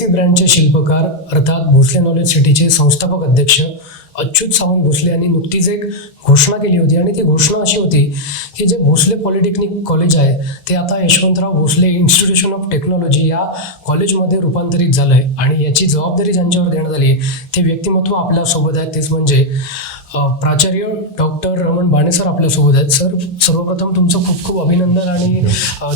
BSc ब्रँडचे शिल्पकार अर्थात भोसले नॉलेज सिटीचे संस्थापक अध्यक्ष अच्युत सावंत भोसले यांनी नुकतीच एक घोषणा केली होती आणि ती घोषणा अशी होती की जे भोसले पॉलिटेक्निक कॉलेज आहे ते आता Yashwantrao Bhosale institution of technology या कॉलेजमध्ये रूपांतरित झालं आहे आणि याची जबाबदारी ज्यांच्यावर देण्यात आली आहे ते व्यक्तिमत्व आपल्यासोबत आहेत. तेच म्हणजे प्राचार्य डॉक्टर रमण बाणे सर आपल्यासोबत आहेत. सर, सर्वप्रथम तुमचं खूप खूप अभिनंदन आणि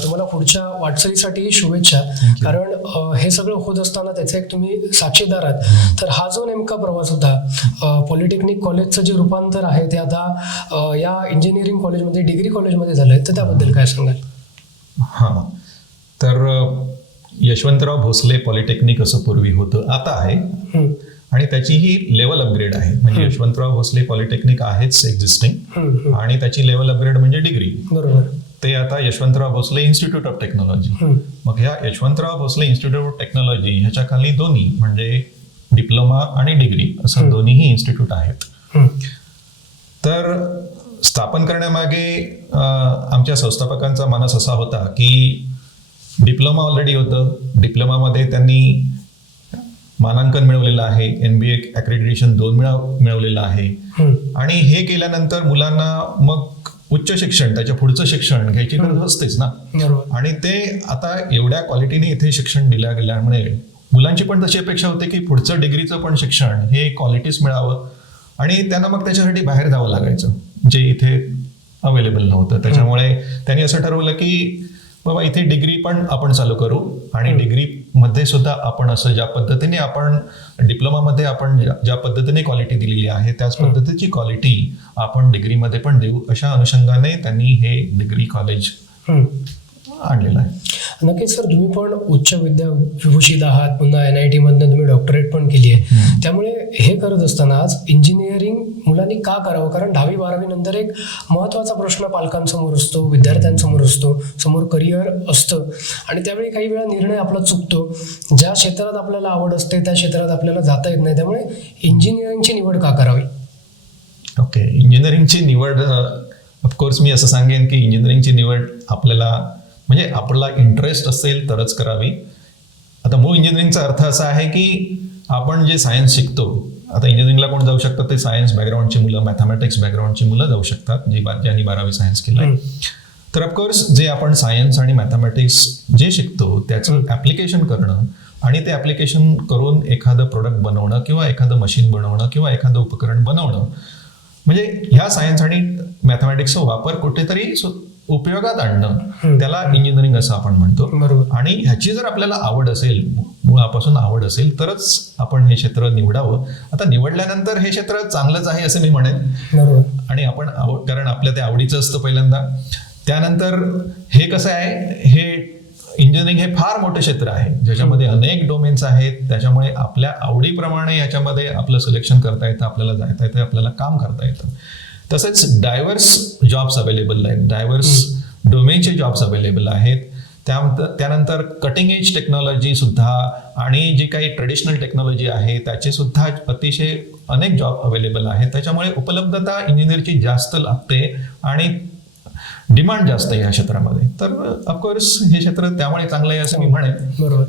तुम्हाला पुढच्या वाटचालीसाठी शुभेच्छा. कारण हे सगळं होत असताना त्याचे एक तुम्ही साक्षीदार आहात. तर हा जो नेमका प्रवास होता, पॉलिटेक्निक कॉलेजचं जे रूपांतर आहे ते आता या इंजिनिअरिंग कॉलेजमध्ये डिग्री कॉलेजमध्ये झालंय, तर त्याबद्दल काय सांगाल? हां, तर यशवंतराव भोसले पॉलिटेक्निक असं पूर्वी होतं, आता आहे आणि त्याची ही लेवल अपग्रेड आहे. म्हणजे यशवंतराव भोसले पॉलिटेक्निक आहेच एक्झिस्टिंग आणि त्याची लेवल अपग्रेड म्हणजे डिग्री. बरोबर. ते आता Yashwantrao Bhosale institute of technology. मग ह्या Yashwantrao Bhosale institute of technology ह्याच्या खाली दोन्ही म्हणजे डिप्लोमा आणि डिग्री असं दोन्हीही इन्स्टिट्यूट आहेत. तर स्थापन करण्यामागे आमच्या संस्थापकांचा मानस असा होता की डिप्लोमा ऑलरेडी होतं, डिप्लोमामध्ये त्यांनी मानांकन मिळवलेलं आहे, NBA ॲक्रेडिटेशन 2 मिळवलेलं आहे आणि हे केल्यानंतर मुलांना मग उच्च शिक्षण, त्याच्या पुढचं शिक्षण घ्यायची गरज असतेच ना. आणि ते आता एवढ्या क्वालिटीने इथे शिक्षण दिल्या गेल्यामुळे मुलांची पण तशी अपेक्षा होते की पुढचं डिग्रीचं पण शिक्षण हे क्वालिटीच मिळावं आणि त्यांना मग त्याच्यासाठी बाहेर जावं लागायचं जे इथे अवेलेबल नव्हतं. त्याच्यामुळे त्यांनी असं ठरवलं की बाबा इथे डिग्री पण आपण चालू करू आणि डिग्री मध्ये सुद्धा आपण असं ज्या पद्धतीने आपण डिप्लोमामध्ये आपण ज्या पद्धतीने क्वालिटी दिलेली आहे त्याच पद्धतीची क्वालिटी आपण डिग्रीमध्ये पण देऊ, अशा अनुषंगाने त्यांनी हे डिग्री कॉलेज आणलेलं आहे. नक्कीच सर, तुम्ही पण उच्च विभूषित आहात, पुन्हा NIT मधनं तुम्ही डॉक्टरेट पण केली आहे. त्यामुळे हे करत असताना आज इंजिनिअरिंग मुलांनी का करावं? कारण 10वी-12वी नंतर एक महत्त्वाचा प्रश्न पालकांसमोर असतो, विद्यार्थ्यांसमोर असतो, समोर करिअर असतं आणि त्यावेळी काही वेळा निर्णय आपला चुकतो. ज्या क्षेत्रात आपल्याला आवड असते त्या क्षेत्रात आपल्याला जाता येत नाही, त्यामुळे इंजिनिअरिंगची निवड का करावी? ओके, इंजिनिअरिंगची निवड ऑफकोर्स मी असं सांगेन की इंजिनिअरिंगची निवड आपल्याला म्हणजे आपला इंटरेस्ट असेल तरच करावी. आता मूळ इंजिनिअरिंगचा अर्थ असा आहे की आपण जे सायन्स शिकतो, आता इंजिनिअरिंगला कोण जाऊ शकतात ते सायन्स बॅकग्राऊंडची मुलं, मॅथमॅटिक्स बॅकग्राऊंडची मुलं जाऊ शकतात ज्यांनी 12वी सायन्स केलंय. तर ऑफकोर्स जे आपण सायन्स आणि मॅथमॅटिक्स जे शिकतो त्याचं ऍप्लिकेशन करणं आणि ते ऍप्लिकेशन करून एखादं प्रोडक्ट बनवणं किंवा एखादं मशीन बनवणं किंवा एखादं उपकरण बनवणं म्हणजे ह्या सायन्स आणि मॅथमॅटिक्सचा वापर कुठेतरी उपयोगात आणणं, त्याला इंजिनिअरिंग असं आपण म्हणतो. आणि ह्याची जर आपल्याला आवड असेल, मुळापासून आवड असेल तरच आपण हे क्षेत्र निवडावं. आता निवडल्यानंतर हे क्षेत्र चांगलंच आहे असं मी म्हणेन आणि आपण कारण आपल्या ते आवडीचं असतं पहिल्यांदा. त्यानंतर हे कसं आहे, हे इंजिनिअरिंग हे फार मोठं क्षेत्र आहे ज्याच्यामध्ये अनेक डोमेन्स आहेत. त्याच्यामुळे आपल्या आवडीप्रमाणे याच्यामध्ये आपलं सिलेक्शन करता येतं, आपल्याला जाता येतं, आपल्याला काम करता येतं. तसेच डायव्हर्स जॉब्स अवेलेबल आहेत, डायव्हर्स डोमेनचे जॉब्स अवेलेबल आहेत. त्यानंतर कटिंग एज टेक्नॉलॉजी सुद्धा आणि जी काही ट्रेडिशनल टेक्नॉलॉजी आहे त्याचे सुद्धा अतिशय अनेक जॉब अवेलेबल आहेत. त्याच्यामुळे उपलब्धता इंजिनिअरची जास्त लागते आणि डिमांड जास्त आहे या क्षेत्रामध्ये. तर ऑफकोर्स हे क्षेत्र त्यामुळे चांगलं आहे असं मी म्हणेन. बरोबर.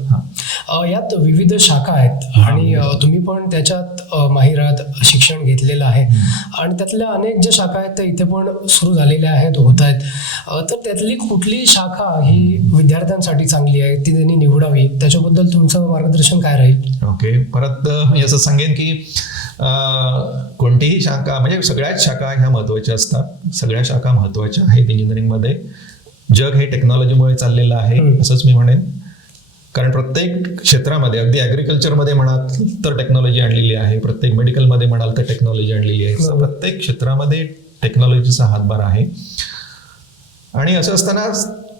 यात विविध शाखा आहेत आणि तुम्ही पण त्याच्यात माहिर आहात, शिक्षण घेतलेलं आहे आणि त्यातल्या अनेक ज्या शाखा आहेत त्या इथे पण सुरू झालेल्या आहेत, होत आहेत. तर त्यातली कुठली शाखा ही विद्यार्थ्यांसाठी चांगली आहे, ती त्यांनी निवडावी, त्याच्याबद्दल तुमचं मार्गदर्शन काय राहील? ओके, परत मी असं सांगेन की कोणतीही शाखा म्हणजे सगळ्याच शाखा ह्या महत्वाच्या असतात, सगळ्या शाखा महत्वाच्या आहेत इंजिनिअरिंगमध्ये. जग हे टेक्नॉलॉजीमुळे चाललेलं आहे असंच मी म्हणेन. कारण प्रत्येक क्षेत्रामध्ये, अगदी ॲग्रिकल्चरमध्ये म्हणाल तर टेक्नॉलॉजी आणलेली आहे, प्रत्येक मेडिकलमध्ये म्हणाल तर टेक्नॉलॉजी आणलेली आहे. प्रत्येक क्षेत्रामध्ये टेक्नॉलॉजीचा हातभार आहे आणि असं असताना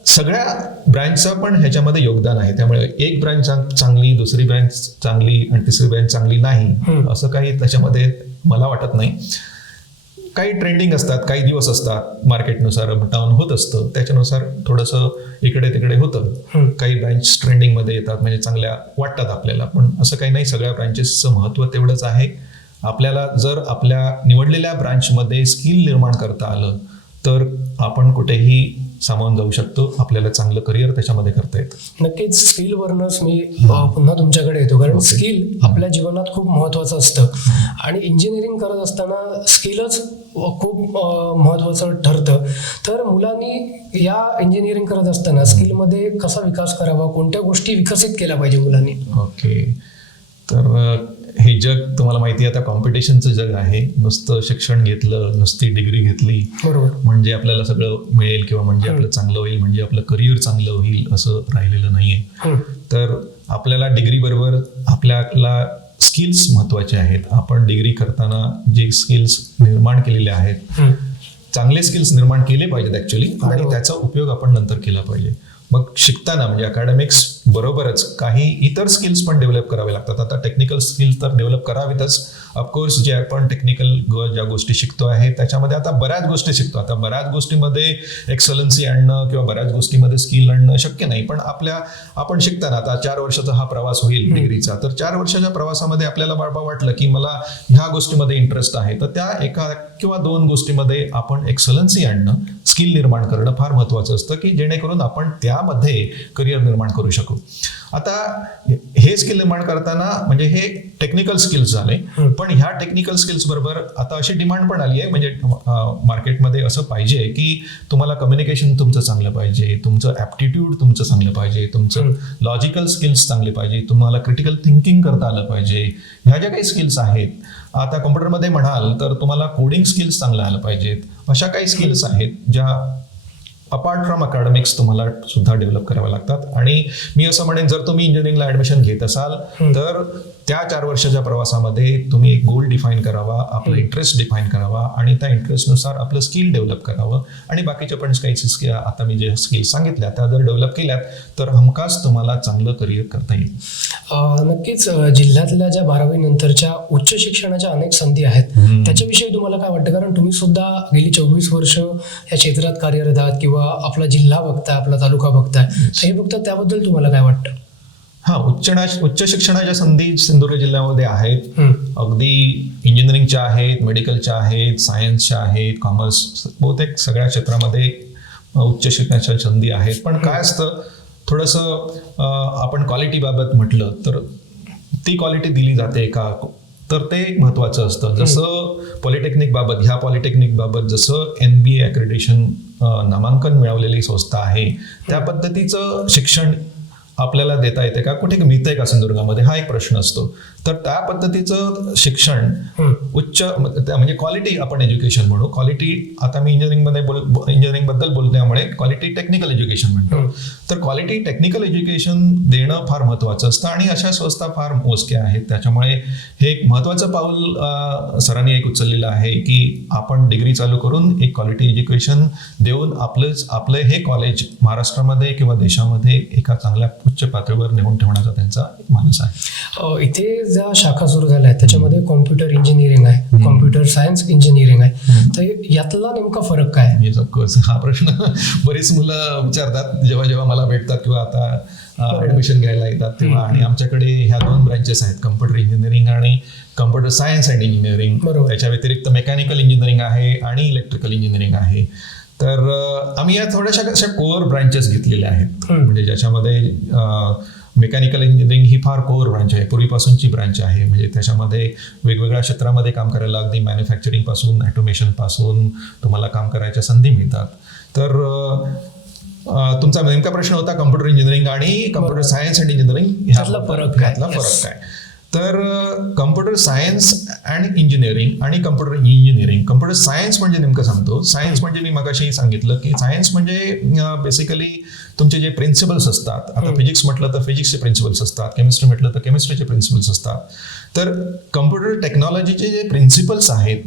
सगळ्या ब्रँचचं पण ह्याच्यामध्ये योगदान आहे. त्यामुळे एक ब्रँच चांगली, दुसरी ब्रँच चांगली आणि तिसरी ब्रँच चांगली नाही असं काही त्याच्यामध्ये मला वाटत नाही. काही ट्रेंडिंग असतात, काही दिवस असतात, मार्केटनुसार अप डाऊन होत असतं, त्याच्यानुसार थोडंसं इकडे तिकडे होतं. काही ब्रँच ट्रेंडिंगमध्ये येतात म्हणजे चांगल्या वाटतात आपल्याला, पण असं काही नाही. सगळ्या ब्रँचेसचं महत्त्व तेवढंच आहे. आपल्याला जर आपल्या निवडलेल्या ब्रँचमध्ये स्किल निर्माण करता आलं तर आपण कुठेही सामावून जाऊ शकतो. आपल्याला चांगलं करिअर त्याच्यामध्ये करता येतं. नक्कीच स्किलवरनंच मी पुन्हा तुमच्याकडे येतो, कारण Okay. स्किल आपल्या जीवनात खूप महत्त्वाचं असतं आणि इंजिनिअरिंग करत असताना स्किलच खूप महत्त्वाचं ठरतं. तर मुलांनी या इंजिनिअरिंग करत असताना स्किलमध्ये कसा विकास करावा, कोणत्या गोष्टी विकसित केल्या पाहिजे मुलांनी? ओके, तर हे जग तुम्हाला माहिती आहे आता कॉम्पिटिशनचं जग आहे. नुसतं शिक्षण घेतलं, नुसती डिग्री घेतली बरोबर. म्हणजे आपल्याला सगळं मिळेल किंवा म्हणजे आपलं चांगलं होईल, म्हणजे आपलं करिअर चांगलं होईल असं राहिलेलं नाहीये. तर आपल्याला डिग्री बरोबर आपल्याला स्किल्स महत्वाचे आहेत. आपण डिग्री करताना जे स्किल्स निर्माण केलेले आहेत, चांगले स्किल्स निर्माण केले पाहिजेत ऍक्च्युली, आणि त्याचा उपयोग आपण नंतर केला पाहिजे. मग शिकताना म्हणजे अकॅडमिक्स बरोबरच काही इतर स्किल्स पण डेव्हलप करावे लागतात. आता टेक्निकल स्किल्स तर डेव्हलप करावेतच ऑफकोर्स. जे आपण टेक्निकल ज्या गोष्टी शिकतो आहे त्याच्यामध्ये आता बऱ्याच गोष्टी शिकतो. आता बऱ्याच गोष्टीमध्ये एक्सलन्सी आणणं किंवा बऱ्याच गोष्टीमध्ये स्किल आणणं शक्य नाही, पण आपण शिकताना आता 4 वर्षाचा हा प्रवास होईल डिग्रीचा, तर 4 वर्षाच्या प्रवासामध्ये आपल्याला वाटलं की मला ह्या गोष्टीमध्ये इंटरेस्ट आहे, तर त्या 1 किंवा 2 गोष्टीमध्ये आपण एक्सलन्सी आणणं, स्किल निर्माण करणं फार महत्वाचं असतं, की जेणेकरून आपण त्यामध्ये करिअर निर्माण करू शकू. आता हे स्किल निर्माण करताना म्हणजे हे टेक्निकल स्किल्स झाले, पण ह्या टेक्निकल स्किल्स बरोबर आता अशी डिमांड पण आली आहे, म्हणजे मार्केटमध्ये असं पाहिजे की तुम्हाला कम्युनिकेशन तुमचं चांगलं पाहिजे, तुमचं ऍप्टिट्यूड तुमचं चांगलं पाहिजे, तुमचं लॉजिकल स्किल्स चांगले पाहिजे, तुम्हाला क्रिटिकल थिंकिंग करता आलं पाहिजे. ह्या ज्या काही स्किल्स आहेत, आता कॉम्प्युटरमध्ये म्हणाल तर तुम्हाला कोडिंग स्किल्स चांगलं आलं पाहिजेत. अशा काही स्किल्स आहेत ज्या अपार्ट फ्रॉम अकॅडमिक्स तुम्हाला सुद्धा डेव्हलप कराव्या लागतात. आणि मी असं म्हणेन, जर तुम्ही इंजिनिअरिंगला ऍडमिशन घेत असाल तर त्या 4 वर्षाच्या प्रवासामध्ये तुम्ही एक गोल डिफाईन करावा, आपलं इंटरेस्ट डिफाईन करावा आणि त्या इंटरेस्टनुसार आपलं स्किल डेव्हलप करावं. आणि बाकीच्या पण काही आता मी जे स्किल सांगितल्या त्या जर डेव्हलप केल्यात तर हमखास तुम्हाला चांगलं करिअर करता येईल. नक्कीच जिल्ह्यातल्या ज्या 12वी नंतरच्या उच्च शिक्षणाच्या अनेक संधी आहेत, त्याच्याविषयी तुम्हाला काय वाटतं? कारण तुम्ही सुद्धा गेली 24 वर्ष या क्षेत्रात कार्यरत आहात किंवा आपला जिल्हा बघताय, आपला तालुका बघताय, तर हे बघता त्याबद्दल तुम्हाला काय वाटतं? उच्च शिक्षणाच्या संधी सिंधुदुर्ग जिल्ह्यामध्ये आहेत. अगदी इंजिनिअरिंगच्या आहेत, मेडिकलच्या आहेत, सायन्सच्या आहेत, कॉमर्स, बहुतेक सगळ्या क्षेत्रामध्ये उच्च शिक्षणाच्या संधी आहेत. पण काय असतं, थोडंसं आपण क्वालिटी बाबत म्हटलं तर ती क्वालिटी दिली जाते का, तर ते महत्वाचं असतं. जसं ह्या पॉलिटेक्निक बाबत जसं NBA अक्रेडिटेशन नामांकन मिळवलेली संस्था आहे, त्या पद्धतीचं शिक्षण आपल्याला देता येते का, कुठे मिळतंय का सिंधुदुर्गामध्ये, हा एक प्रश्न असतो. तर त्या पद्धतीचं शिक्षण उच्च म्हणजे क्वालिटी आपण एज्युकेशन म्हणू. क्वालिटी, आता मी इंजिनिअरिंग बद्दल बोलण्यामुळे क्वालिटी टेक्निकल एज्युकेशन म्हणतो. तर क्वालिटी टेक्निकल एज्युकेशन देणं फार महत्वाचं असतं आणि अशा संस्था फार मोजक्या आहेत. त्याच्यामुळे हे एक महत्वाचं पाऊल सरांनी एक उचललेलं आहे की आपण डिग्री चालू करून एक क्वालिटी एज्युकेशन देऊन आपलं हे कॉलेज महाराष्ट्रामध्ये किंवा देशामध्ये एका चांगल्या उच्च पातळीवर नेऊन ठेवण्याचा त्यांचा मानस आहे. इथे ज्या शाखा सुरू झाल्या आहेत त्याच्यामध्ये कॉम्प्युटर इंजिनिअरिंग आहे, कॉम्प्युटर सायन्स इंजिनिअरिंग आहे, तर यातला नेमका फरक काय आहे? ऑफकोर्स हा प्रश्न बरीच मुलं विचारतात जेव्हा मला भेटतात किंवा आता ऍडमिशन घ्यायला येतात तेव्हा. आणि आमच्याकडे ह्या 2 ब्रँचेस आहेत, कम्प्युटर इंजिनिअरिंग आणि कम्प्युटर सायन्स अँड इंजिनिअरिंग. त्याच्या व्यतिरिक्त मेकॅनिकल इंजिनिअरिंग आहे आणि इलेक्ट्रिकल इंजिनिअरिंग आहे. तर आम्ही या थोड्याशा अशा कोअर ब्रँचेस घेतलेल्या आहेत, म्हणजे ज्याच्यामध्ये मेकॅनिकल इंजिनिअरिंग ही फार कोअर ब्रांच आहे, पूर्वीपासूनची ब्रांच आहे. म्हणजे त्याच्यामध्ये वेगवेगळ्या क्षेत्रामध्ये काम करायला, अगदी मॅन्युफॅक्चरिंग पासून ऑटोमेशन पासून तुम्हाला काम करायच्या संधी मिळतात. तर तुमचा नेमका प्रश्न होता कम्प्युटर इंजिनिअरिंग आणि कम्प्युटर सायन्स अँड इंजिनिअरिंग ह्यातला फरक काय. तर कम्प्युटर सायन्स अँड इंजिनिअरिंग आणि कम्प्युटर इंजिनिअरिंग, कम्प्युटर सायन्स म्हणजे नेमकं सांगतो. सायन्स म्हणजे मी मगाशी सांगितलं की सायन्स म्हणजे बेसिकली तुमचे जे प्रिन्सिपल्स असतात. आता फिजिक्स म्हटलं तर फिजिक्सचे प्रिन्सिपल्स असतात, केमिस्ट्री म्हटलं तर केमिस्ट्रीचे प्रिन्सिपल्स असतात. तर कम्प्युटर टेक्नॉलॉजीचे जे प्रिन्सिपल्स आहेत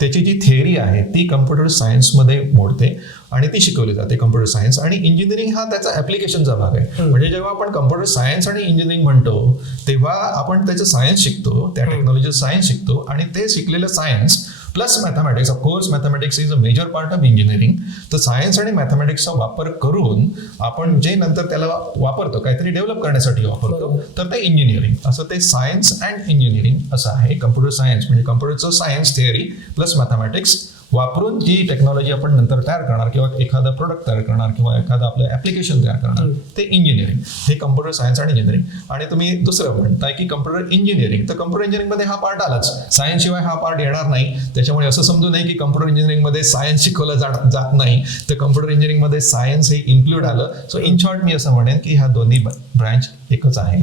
त्याची जी थिअरी आहे ती कम्प्युटर सायन्समध्ये मोडते आणि ती शिकवली जाते कम्प्युटर सायन्स. आणि इंजिनिअरिंग हा त्याचा ऍप्लिकेशनचा भाग आहे. म्हणजे जेव्हा आपण कम्प्युटर सायन्स आणि इंजिनिअरिंग म्हणतो तेव्हा आपण त्याचं सायन्स शिकतो, त्या टेक्नॉलॉजीचं सायन्स शिकतो आणि ते शिकलेलं science plus mathematics. Of course mathematics is a major part of engineering. तर सायन्स आणि मॅथमॅटिक्सचा वापर करून आपण जे नंतर त्याला वापरतो, काहीतरी डेव्हलप करण्यासाठी वापरतो, तर ते इंजिनिअरिंग. असं ते सायन्स अँड इंजिनिअरिंग असं आहे. कम्प्युटर सायन्स म्हणजे कम्प्युटरचं सायन्स थिअरी प्लस मॅथमॅटिक्स वापरून जी टेक्नॉलॉजी आपण नंतर तयार करणार किंवा एखादा प्रोडक्ट तयार करणार किंवा एखादं आपलं ऍप्लिकेशन तयार करणार, ते इंजिनिअरिंग. हे कम्प्युटर सायन्स आणि इंजिनिअरिंग. आणि तुम्ही दुसरं म्हणताय की कम्प्युटर इंजिनिअरिंग, तर कम्प्युटर इंजिनिअरिंगमध्ये हा पार्ट आलाच, सायन्स शिवाय हा पार्ट येणार नाही. त्याच्यामुळे असं समजू नये की कम्प्युटर इंजिनिअरिंगमध्ये सायन्स शिकवलं जात नाही, तर कम्प्युटर इंजिनिअरिंगमध्ये सायन्स हे इन्क्लूड आलं. सो इन शॉर्ट मी असं म्हणेन की ह्या दोन्ही ब्रँच एकच आहे.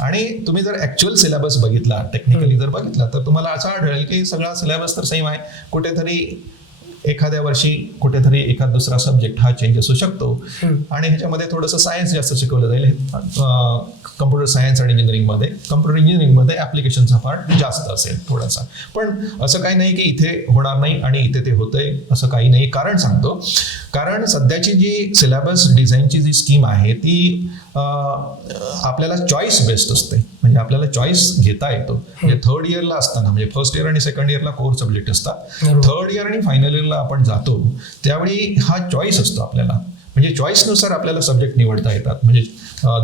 आणि तुम्ही जर ऍक्च्युअल सिलेबस बघितला, टेक्निकली जर बघितला, तर तुम्हाला असं आढळेल की सगळा सिलेबस तर सेम आहे. कुठेतरी एखाद्या वर्षी कुठेतरी एखादा दुसरा सब्जेक्ट हा चेंज असू शकतो आणि ह्याच्यामध्ये थोडंसं सायन्स जास्त शिकवलं जाईल. कम्प्युटर सायन्स आणि इंजिनिअरिंगमध्ये, कम्प्युटर इंजिनिअरिंगमध्ये ऍप्लिकेशनचा पार्ट जास्त असेल थोडासा. पण असं काही नाही की इथे होणार नाही आणि इथे ते होतंय, असं काही नाही. कारण सांगतो, कारण सध्याची जी सिलेबस डिझाईनची जी स्कीम आहे ती आपल्याला चॉईस बेस्ड असते. म्हणजे आपल्याला चॉईस घेता येतो. म्हणजे थर्ड इयरला असताना, म्हणजे फर्स्ट इयर आणि सेकंड इयरला कोर सब्जेक्ट असतात, थर्ड इयर आणि फायनल इयरला आपण जातो त्यावेळी हा चॉईस असतो आपल्याला. म्हणजे चॉईसनुसार आपल्याला सब्जेक्ट निवडता येतात. म्हणजे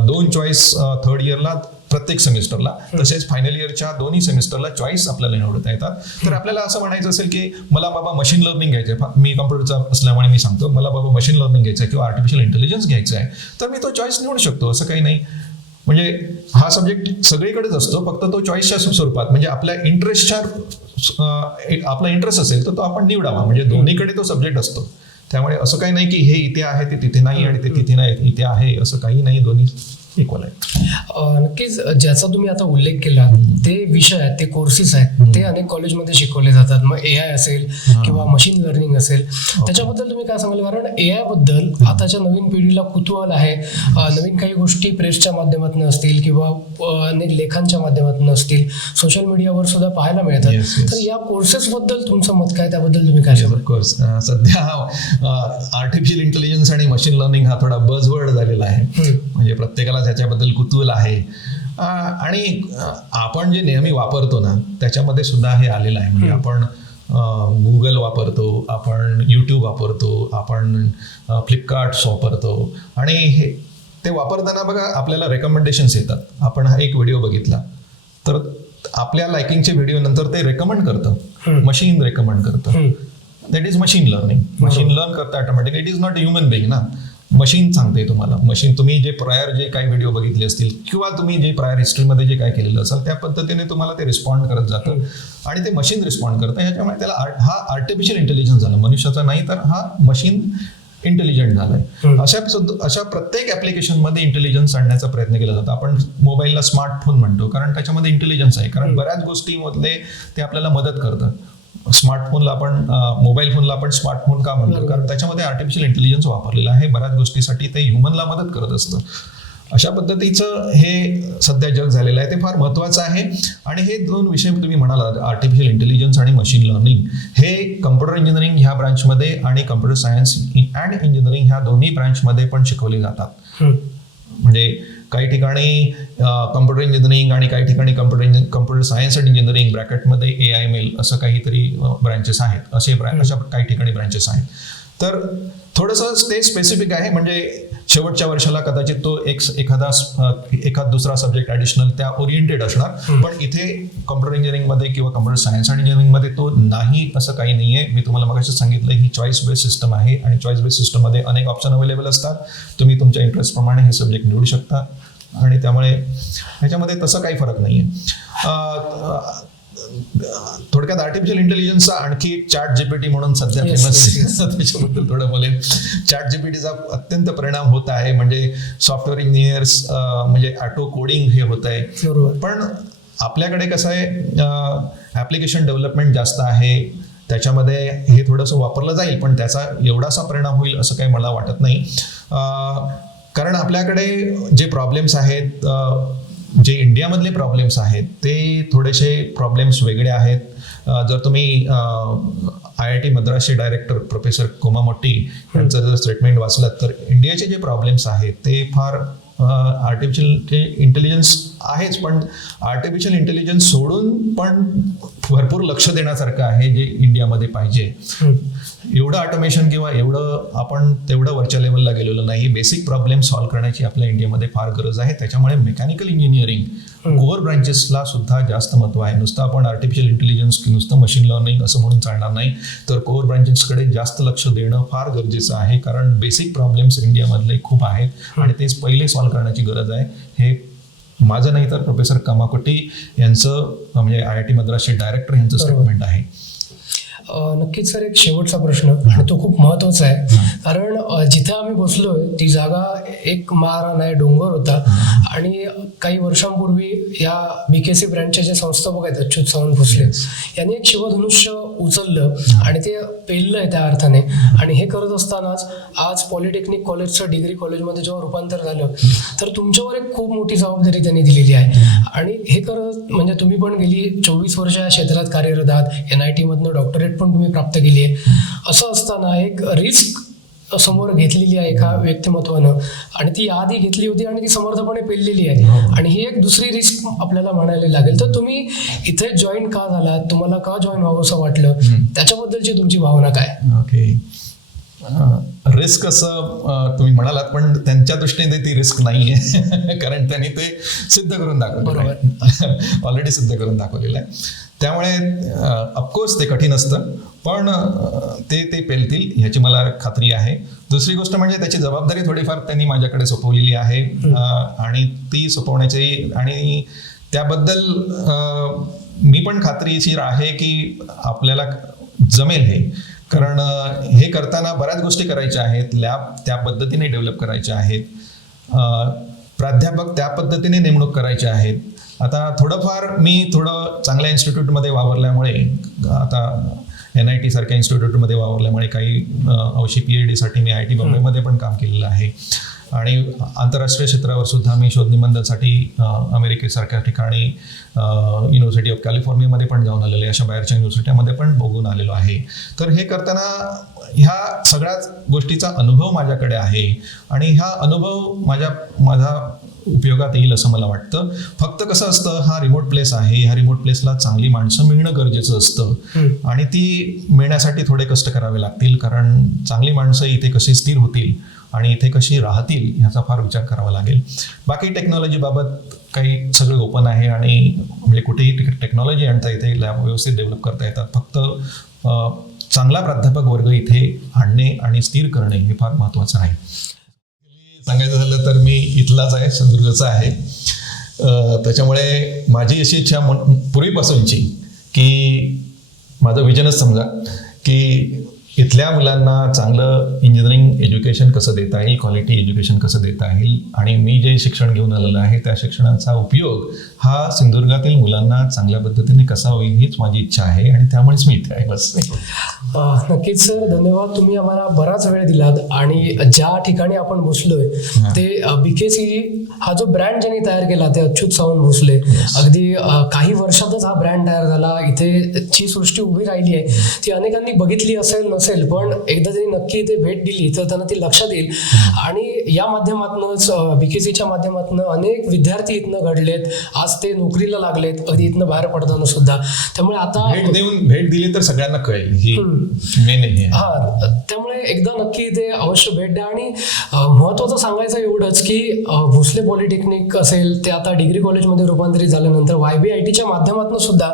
2 चॉईस थर्ड इयरला प्रत्येक सेमिस्टरला, तसेच फायनल इयरच्या दोन्ही सेमिस्टरला चॉईस आपल्याला निवडता येतात. तर आपल्याला असं म्हणायचं असेल की मला बाबा मशीन लर्निंग घ्यायचं आहे, मी कम्प्युटरचा असल्यामुळे मी सांगतो मला बाबा मशीन लर्निंग घ्यायचं आहे किंवा आर्टिफिशियल इंटेलिजन्स घ्यायचं आहे, तर मी तो चॉईस निवडू शकतो. असं काही नाही. म्हणजे हा सब्जेक्ट सगळीकडेच असतो, फक्त तो चॉईसच्या स्वरूपात. म्हणजे आपल्या इंटरेस्टच्या आपला इंटरेस्ट असेल तर तो आपण निवडावा. म्हणजे दोन्हीकडे तो सब्जेक्ट असतो. त्यामुळे असं काही नाही की हे इथे आहे ते तिथे नाही आणि ते तिथे नाही इथे आहे, असं काही नाही. दोन्ही इक्वल आहे. नक्कीच ज्याचा तुम्ही आता उल्लेख केला ते विषय आहेत, ते कोर्सेस आहेत, ते अनेक कॉलेजमध्ये शिकवले जातात. मग AI असेल किंवा मशीन लर्निंग असेल, त्याच्याबद्दल तुम्ही काय सांगाल? कारण AI बद्दल आताच्या नवीन पिढीला कुतूहल आहे. नवीन काही गोष्टी प्रेसच्या माध्यमातून असतील किंवा अनेक लेखांच्या माध्यमातून असतील, सोशल मीडियावर सुद्धा पाहायला मिळतात. तर या कोर्सेस बद्दल तुमचं मत काय? त्याबद्दल तुम्ही काय सांगाल? ऑफकोर्स सध्या आर्टिफिशियल इंटेलिजन्स आणि मशीन लर्निंग हा थोडा बझवर्ड झालेला आहे. म्हणजे प्रत्येकाला त्याच्याबद्दल कुतूहल आहे. आणि आपण जे नेहमी वापरतो ना त्याच्यामध्ये सुद्धा हे आलेलं आहे. म्हणजे आपण गुगल वापरतो, आपण यूट्यूब वापरतो, आपण फ्लिपकार्ट वापरतो आणि हे ते वापरताना बघा आपल्याला रेकमेंडेशन्स येतात. आपण हा एक व्हिडिओ बघितला तर आपल्या लायकिंगचे व्हिडिओ नंतर ते रेकमेंड करतं, मशीन रेकमेंड करतं. That is machine learning. Machine learn करतं automatic. It is not human being ना, मशीन सांगते तुम्हाला. मशीन तुम्ही जे प्रायर जे काही व्हिडिओ बघितले असतील किंवा तुम्ही जे प्रायर हिस्ट्रीमध्ये जे काय केलेलं असेल त्या पद्धतीने तुम्हाला ते रिस्पॉन्ड करत जातं आणि ते मशीन रिस्पॉन्ड करतं. ह्याच्यामुळे त्याला हा आर्टिफिशियल इंटेलिजन्स झाला, मनुष्याचा नाही तर हा मशीन इंटेलिजंट झालाय. अशा प्रत्येक ऍप्लिकेशनमध्ये इंटेलिजन्स आणण्याचा प्रयत्न केला जातो. आपण मोबाईलला स्मार्टफोन म्हणतो कारण त्याच्यामध्ये इंटेलिजन्स आहे. कारण बऱ्याच गोष्टींमधले ते आपल्याला मदत करतं. स्मार्टफोनला आपण मोबाईल फोनला आपण स्मार्टफोन का म्हणतो? कारण त्याच्यामध्ये आर्टिफिशियल इंटेलिजन्स वापरलेलं आहे. बऱ्याच गोष्टीसाठी ते ह्युमनला मदत करत असतं. अशा पद्धतीचं हे सध्या जग झालेलं आहे. ते फार महत्त्वाचं आहे. आणि हे 2 विषय तुम्ही म्हणाला, आर्टिफिशियल इंटेलिजन्स आणि मशीन लर्निंग, हे कम्प्युटर इंजिनिअरिंग ह्या ब्रांचमध्ये आणि कम्प्युटर सायन्स अँड इंजिनिअरिंग ह्या दोन्ही ब्रांचमध्ये पण शिकवले जातात. म्हणजे काही ठिकाणी कम्प्युटर इंजिनिअरिंग आणि काही ठिकाणी कम्प्युटर सायन्स अँड इंजिनिअरिंग ब्रॅकेटमध्ये AIML असं काहीतरी ब्रांचेस आहेत. अशा काही ठिकाणी ब्रांचेस आहेत. तर थोडंसं ते स्पेसिफिक आहे. म्हणजे शेवटच्या वर्षाला कदाचित तो एखादा दुसरा सब्जेक्ट ॲडिशनल त्या ओरिएंटेड असणार. पण इथे कम्प्युटर इंजिनिअरिंगमध्ये किंवा कम्प्युटर सायन्स आणि इंजिनिअरिंगमध्ये तो नाही, असं काही नाही आहे. मी तुम्हाला मगाशी सांगितलं ही चॉईस बेस्ड सिस्टम आहे आणि चॉईस बेस्ड सिस्टममध्ये अनेक ऑप्शन अवेलेबल असतात. तुम्ही तुमच्या इंटरेस्टप्रमाणे हे सब्जेक्ट निवडू शकता आणि त्यामुळे ह्याच्यामध्ये तसं काही फरक नाही आहे. थोडक्यात आर्टिफिशियल इंटेलिजन्सचा आणखी एक ChatGPT म्हणून सध्या फेमस, त्याच्याबद्दल थोडं बोलेन. ChatGPTचा अत्यंत परिणाम होत आहे. म्हणजे सॉफ्टवेअर इंजिनियर्स म्हणजे ऑटो कोडिंग हे होत आहे. पण आपल्याकडे कसं आहे, ऍप्लिकेशन डेव्हलपमेंट जास्त आहे. त्याच्यामध्ये हे थोडंसं वापरलं जाईल पण त्याचा एवढासा परिणाम होईल असं काही मला वाटत नाही. कारण आपल्याकडे जे प्रॉब्लेम्स आहेत, जे इंडियामधले प्रॉब्लेम्स आहेत ते थोडेसे प्रॉब्लेम्स वेगळे आहेत. जर तुम्ही IIT मद्रासचे डायरेक्टर प्रोफेसर कोमामोटी यांचं जर स्टेटमेंट वाचलात तर इंडियाचे जे प्रॉब्लेम्स आहेत ते फार आर्टिफिशियल इंटेलिजन्स आहेच, पण आर्टिफिशियल इंटेलिजन्स सोडून पण भरपूर लक्ष देण्यासारखं आहे जे इंडियामध्ये पाहिजे. एवढं ऑटोमेशन किंवा एवढं आपण तेवढं वरच्या लेवलला गेलेलो नाही. बेसिक प्रॉब्लेम सॉल्व्ह करण्याची आपल्या इंडियामध्ये फार गरज आहे. त्याच्यामुळे मेकॅनिकल इंजिनिअरिंग कोर ब्रांचेसला सुद्धा जास्त महत्व आहे. नुसतं आपण आर्टिफिशियल इंटेलिजन्स नुसतं मशीन लर्निंग असं म्हणून चालणार नाही, तर कोर ब्रांचेसकडे जास्त लक्ष देणं फार गरजेचं आहे. कारण बेसिक प्रॉब्लेम्स इंडियामधले खूप आहेत आणि तेच पहिले सॉल्व्ह करण्याची गरज आहे. हे माझं नाही तर प्रोफेसर कामाकोटी यांचं म्हणजे IIT मद्रासचे डायरेक्टर यांचं स्टेटमेंट आहे. नक्कीच सर, एक शेवटचा प्रश्न आणि तो खूप महत्वाचा आहे. कारण जिथे आम्ही बसलोय ती जागा एक माळरान आहे, डोंगर होता आणि काही वर्षांपूर्वी या BKC ब्रँडचे जे संस्थापक आहेत अच्युत सावंत भोसले यांनी एक शिवधनुष्य उचललं आणि ते पेललंय त्या अर्थाने. आणि हे करत असतानाच आज पॉलिटेक्निक कॉलेजचं डिग्री कॉलेजमध्ये जेव्हा रूपांतर झालं तर तुमच्यावर एक खूप मोठी जबाबदारी त्यांनी दिलेली आहे. आणि हे करत म्हणजे तुम्ही पण गेली 24 वर्ष या क्षेत्रात कार्यरत आहात, NIT मधनं डॉक्टरेट पण तुम्ही प्राप्त केली आहे. असं असताना एक रिस्क समोर घेतलेली आहे एका व्यक्तिमत्वानं आणि ती आधी घेतली होती आणि ती समर्थपणे पेललेली आहे. आणि ही एक दुसरी रिस्क आपल्याला म्हणायला लागेल. तर तुम्ही इथे जॉईन का झालात, तुम्हाला का जॉईन व्हावं असं वाटलं, त्याच्याबद्दलची तुमची भावना काय? ओके, रिस्क असं तुम्ही म्हणालात, पण त्यांच्या दृष्टीने ती रिस्क नाही आहे कारण त्यांनी ते सिद्ध करून दाखवलेलं आहे, ऑलरेडी सिद्ध करून दाखवलेलं आहे. त्यामुळे ऑफकोर्स ते कठीण असतं, पण ते पेलतील ह्याची मला खात्री आहे. दुसरी गोष्ट म्हणजे त्याची जबाबदारी थोडीफार त्यांनी माझ्याकडे सोपवलेली आहे आणि ती सोपवण्याची आणि त्याबद्दल मी पण खात्रीशीर आहे की आपल्याला जमेल हे. कारण हे करताना बऱ्याच गोष्टी करायच्या आहेत. लॅब त्या पद्धतीने डेव्हलप करायच्या आहेत, प्राध्यापक त्या पद्धतीने नेमणूक करायच्या आहेत. आता मी थोडं चांगल्या इन्स्टिट्यूटमध्ये वावरल्यामुळे, आता NIT सारख्या इन्स्टिट्यूटमध्ये वावरल्यामुळे काही अंशी PhD साठी मी IIT बॉम्बेमध्ये पण काम केलेलं आहे आणि आंतरराष्ट्रीय क्षेत्रावर सुद्धा मी शोधनिबंधासाठी अमेरिकेसारख्या ठिकाणी युनिव्हर्सिटी ऑफ कॅलिफोर्नियामध्ये पण जाऊन आलेलो आहे, अशा बाहेरच्या युनिव्हर्सिट्यामध्ये पण बघून आलेलो आहे. तर हे करताना ह्या सगळ्याच गोष्टीचा अनुभव माझ्याकडे आहे आणि हा अनुभव माझा उपयोगात येईल असं मला वाटतं. फक्त कसं असतं, हा रिमोट प्लेस आहे, ह्या रिमोट प्लेसला चांगली माणसं मिळणं गरजेचं असतं आणि ती मिळण्यासाठी थोडे कष्ट करावे लागतील. कारण चांगली माणसं इथे कशी स्थिर होतील आणि इथे कशी राहतील ह्याचा फार विचार करावा लागेल. बाकी टेक्नॉलॉजीबाबत काही सगळं ओपन आहे आणि म्हणजे कुठेही टेक्नॉलॉजी आणता येते, लॅब व्यवस्थित डेव्हलप करता येतात. फक्त चांगला प्राध्यापक वर्ग इथे आणणे आणि स्थिर करणे हे फार महत्त्वाचं आहे. सांगायचं झालं तर मी इथलाच आहे, सिंधुदुर्गचा आहे. त्याच्यामुळे माझी अशी इच्छा पूर्वीपासूनची की माझं विजनच समजा की इथल्या मुलांना चांगलं इंजिनिअरिंग एज्युकेशन कसं देता येईल, क्वालिटी एज्युकेशन कसं देता येईल आणि मी जे शिक्षण घेऊन आलेलं आहे त्या शिक्षणाचा उपयोग हा सिंधुदुर्गातील मुलांना चांगल्या पद्धतीने कसा होईल हीच माझी इच्छा आहे आणि त्यामुळेच मी इथे आहे. बस. नक्कीच सर, धन्यवाद. तुम्ही आम्हाला बराच वेळ दिलात आणि ज्या ठिकाणी आपण बसलोय ते BKC हा जो ब्रँड ज्यांनी तयार केला ते अच्युत सावंत भोसले. अगदी काही वर्षातच हा ब्रँड तयार झाला. इथे जी सृष्टी उभी राहिली आहे ती अनेकांनी बघितली असेल, पण एकदा त्यांनी नक्की इथे भेट दिली तर त्यांना ती लक्षात येईल. आणि या माध्यमातूनच BKCच्या माध्यमातून अनेक विद्यार्थी इथनं घडलेत, आज ते नोकरीला लागलेत, अगदी इथनं बाहेर पडताना सुद्धा. त्यामुळे आता भेट दिली तर सगळ्यांना कळेल ही मेन आहे. त्यामुळे एकदा नक्की इथे अवश्य भेट द्या. आणि महत्वाचं सांगायचं एवढंच की भोसले पॉलिटेक्निक असेल ते आता डिग्री कॉलेजमध्ये रूपांतरित झाल्यानंतर YBITच्या माध्यमातून सुद्धा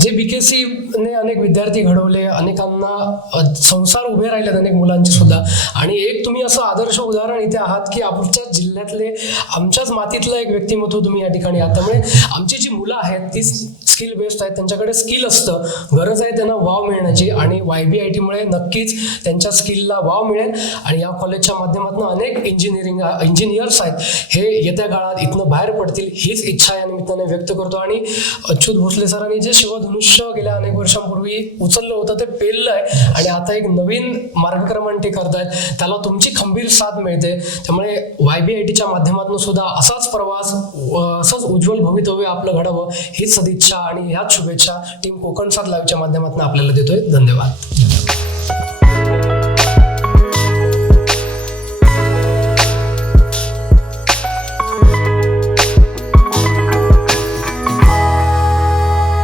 जे BKCने अनेक विद्यार्थी घडवले, अनेकांना संसार उभे राहिलेत अनेक मुलांचे सुद्धा. आणि एक तुम्ही असं आदर्श उदाहरण इथे आहात की आमच्याच जिल्ह्यातले, आमच्याच मातीतलं एक व्यक्तिमत्व तुम्ही या ठिकाणी आहात. त्यामुळे आमची जी मुलं आहेत ती स्किल बेस्ड आहेत, त्यांच्याकडे स्किल असतं, गरज आहे त्यांना वाव मिळण्याची आणि YBITमुळे नक्कीच त्यांच्या स्किलला वाव मिळेल. आणि या कॉलेजच्या माध्यमातून अनेक इंजिनियर्स आहेत हे येत्या काळात इथनं बाहेर पडतील हीच इच्छा या निमित्ताने व्यक्त करतो. आणि अच्युत भोसले सरांनी जे शिवधनुष्य गेल्या अनेक वर्षांपूर्वी उचललं होतं ते पेललं आहे आणि आता एक नवीन मार्गक्रमण ते करतायत, त्याला तुमची खंबीर साथ मिळते. त्यामुळे YBITच्या माध्यमातून सुद्धा असाच प्रवास, असंच उज्ज्वल भवितव्य आपलं घडावं हीच सदिच्छा आणि ह्याच शुभेच्छा टीम कोकण 7 लाईव्हच्या माध्यमातून आपल्याला देतोय. धन्यवाद.